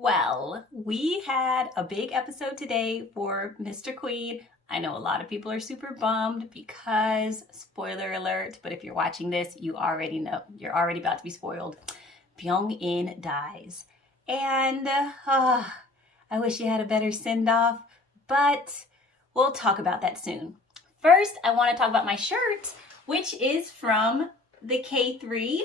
Well, we had a big episode today for Mr. Queen. I know a lot of people are super bummed because, spoiler alert, but if you're watching this, you already know, you're already about to be spoiled. Byung-in dies. And I wish he had a better send-off, but we'll talk about that soon. First, I want to talk about my shirt, which is from the KTHREE.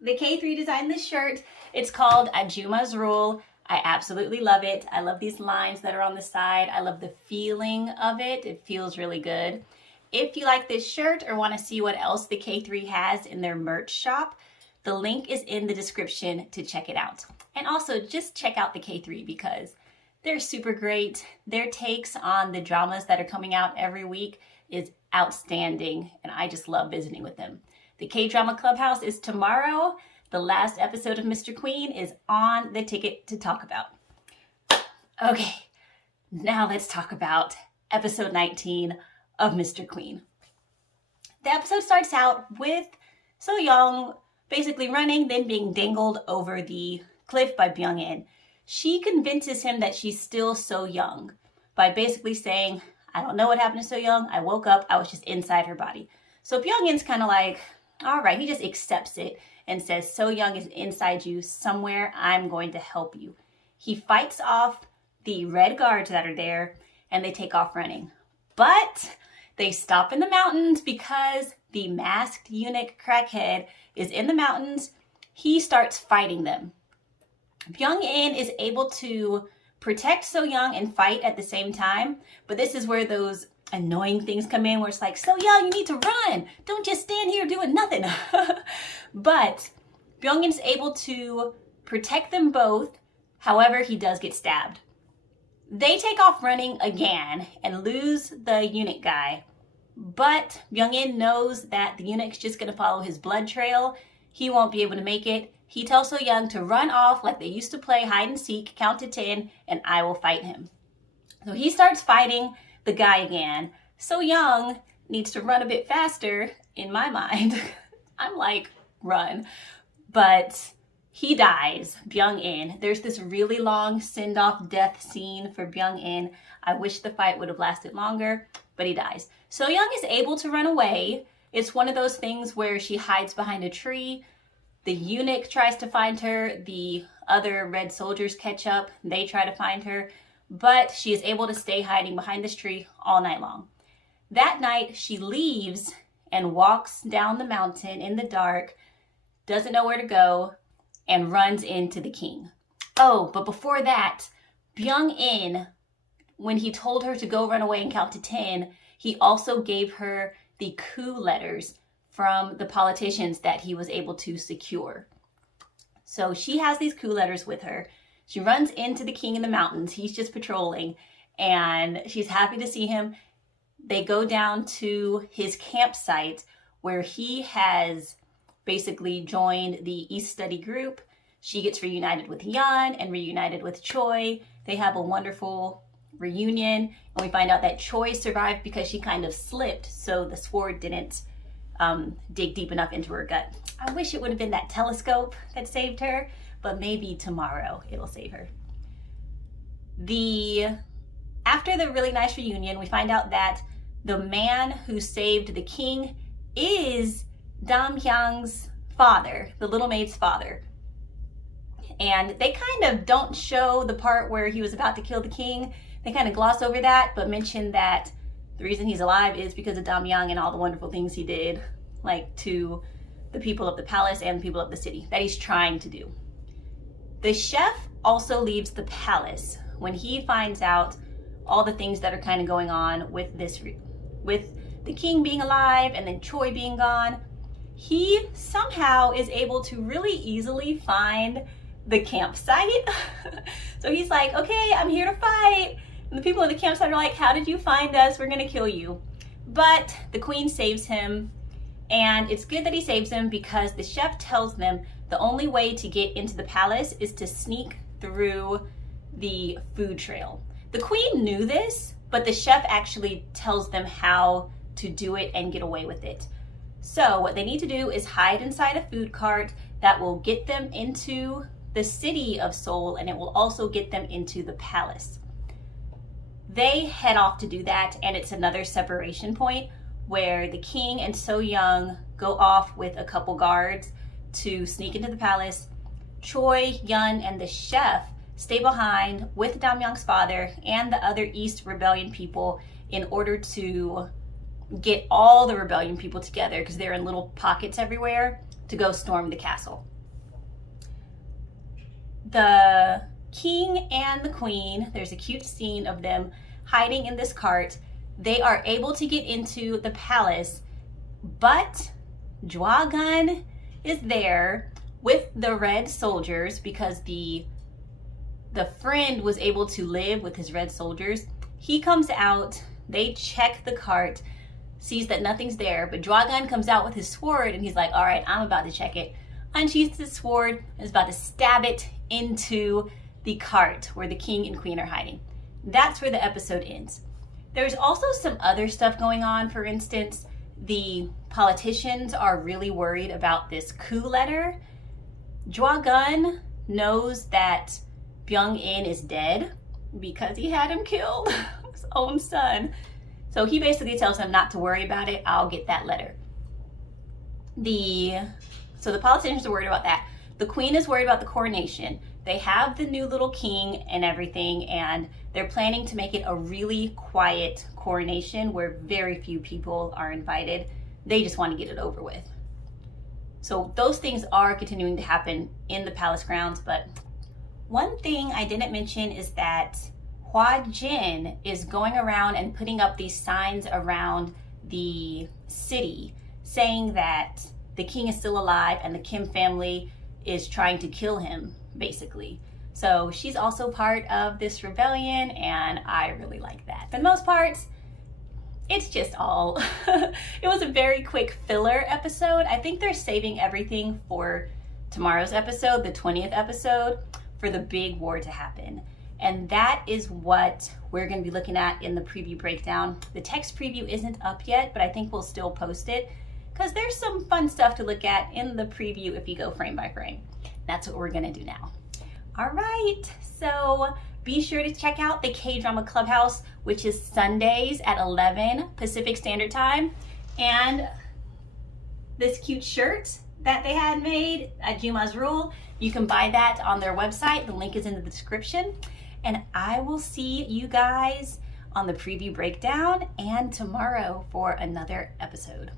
The KTHREE designed this shirt. It's called Ajuma's Rule. I absolutely love it. I love these lines that are on the side. I love the feeling of it. It feels really good. If you like this shirt or want to see what else the KTHREE has in their merch shop, the link is in the description to check it out. And also just check out the KTHREE because they're super great. Their takes on the dramas that are coming out every week is outstanding, and I just love visiting with them. The K-Drama Clubhouse is tomorrow. The last episode of Mr. Queen is on the ticket to talk about. Okay, now let's talk about episode 19 of Mr. Queen. The episode starts out with So-young basically running, then being dangled over the cliff by Byung-in. She convinces him that she's still so young by basically saying, I don't know what happened to So-young. I woke up, I was just inside her body. So Byung-in's kind of like, all right, he just accepts it and says, So-young is inside you somewhere. I'm going to help you. He fights off the red guards that are there and they take off running. But they stop in the mountains because the masked eunuch crackhead is in the mountains. He starts fighting them. Byung-in is able to protect So-young and fight at the same time. But this is where those annoying things come in where it's like, So-young, you need to run. Don't just stand here doing nothing. But Byung-in is able to protect them both. However, he does get stabbed. They take off running again and lose the eunuch guy. But Byung-in knows that the eunuch's just going to follow his blood trail. He won't be able to make it. He tells So-young to run off like they used to play hide and seek, count to 10, and I will fight him. So he starts fighting the guy again. So-young needs to run a bit faster in my mind. I'm like, run. But he dies, Byung-in. There's this really long send-off death scene for Byung-in. I wish the fight would have lasted longer, but he dies. So-young is able to run away. It's one of those things where she hides behind a tree. The eunuch tries to find her. The other red soldiers catch up. They try to find her. But she is able to stay hiding behind this tree all night long. That night, she leaves and walks down the mountain in the dark, doesn't know where to go, and runs into the king. Oh, but before that, Byung-in, when he told her to go run away and count to 10, he also gave her the coup letters from the politicians that he was able to secure. So she has these coup letters with her. She runs into the king in the mountains. He's just patrolling and she's happy to see him. They go down to his campsite where he has basically joined the East Study group. She gets reunited with Yeon and reunited with Choi. They have a wonderful reunion and we find out that Choi survived because she kind of slipped, so the sword didn't dig deep enough into her gut. I wish it would have been that telescope that saved her, but maybe tomorrow it'll save her. After the really nice reunion, we find out that the man who saved the king is Dam-hyung's father, the little maid's father. And they kind of don't show the part where he was about to kill the king. They kind of gloss over that, but mention that the reason he's alive is because of Dam-hyung and all the wonderful things he did, like to the people of the palace and the people of the city, that he's trying to do. The chef also leaves the palace when he finds out all the things that are kind of going on with the king being alive and then Choi being gone. He somehow is able to really easily find the campsite. So he's like, okay, I'm here to fight. And the people at the campsite are like, how did you find us? We're gonna kill you. But the queen saves him, and it's good that he saves him because the chef tells them the only way to get into the palace is to sneak through the food trail. The queen knew this, but the chef actually tells them how to do it and get away with it. So what they need to do is hide inside a food cart that will get them into the city of Seoul, and it will also get them into the palace. They head off to do that, and it's another separation point where the king and So Young go off with a couple guards to sneak into the palace. Choi, Yun, and the chef stay behind with Damyang's father and the other East Rebellion people in order to get all the rebellion people together, because they're in little pockets everywhere, to go storm the castle. The king and the queen, there's a cute scene of them hiding in this cart. They are able to get into the palace, but Jwa-gun is there with the red soldiers because the friend was able to live with his red soldiers. He comes out, they check the cart, sees that nothing's there, but Jwa-gun comes out with his sword and he's like, all right, I'm about to check it. Unsheaths his sword and is about to stab it into the cart where the king and queen are hiding. That's where the episode ends. There's also some other stuff going on. For instance, the politicians are really worried about this coup letter. Jwa-gun knows that Byung-in is dead because he had him killed, his own son. So he basically tells him not to worry about it. I'll get that letter. So the politicians are worried about that. The queen is worried about the coronation. They have the new little king and everything, and they're planning to make it a really quiet coronation where very few people are invited. They just want to get it over with. So those things are continuing to happen in the palace grounds, but one thing I didn't mention is that Hwa Jin is going around and putting up these signs around the city saying that the king is still alive and the Kim family is trying to kill him, basically. So she's also part of this rebellion, and I really like that. For the most part, it's just all, it was a very quick filler episode. I think they're saving everything for tomorrow's episode, the 20th episode, for the big war to happen. And that is what we're going to be looking at in the preview breakdown. The text preview isn't up yet, but I think we'll still post it because there's some fun stuff to look at in the preview if you go frame by frame. That's what we're going to do now. All right, so be sure to check out the K-Drama Clubhouse, which is Sundays at 11 Pacific Standard Time. And this cute shirt that they had made at Juma's Rule, you can buy that on their website. The link is in the description. And I will see you guys on the preview breakdown and tomorrow for another episode.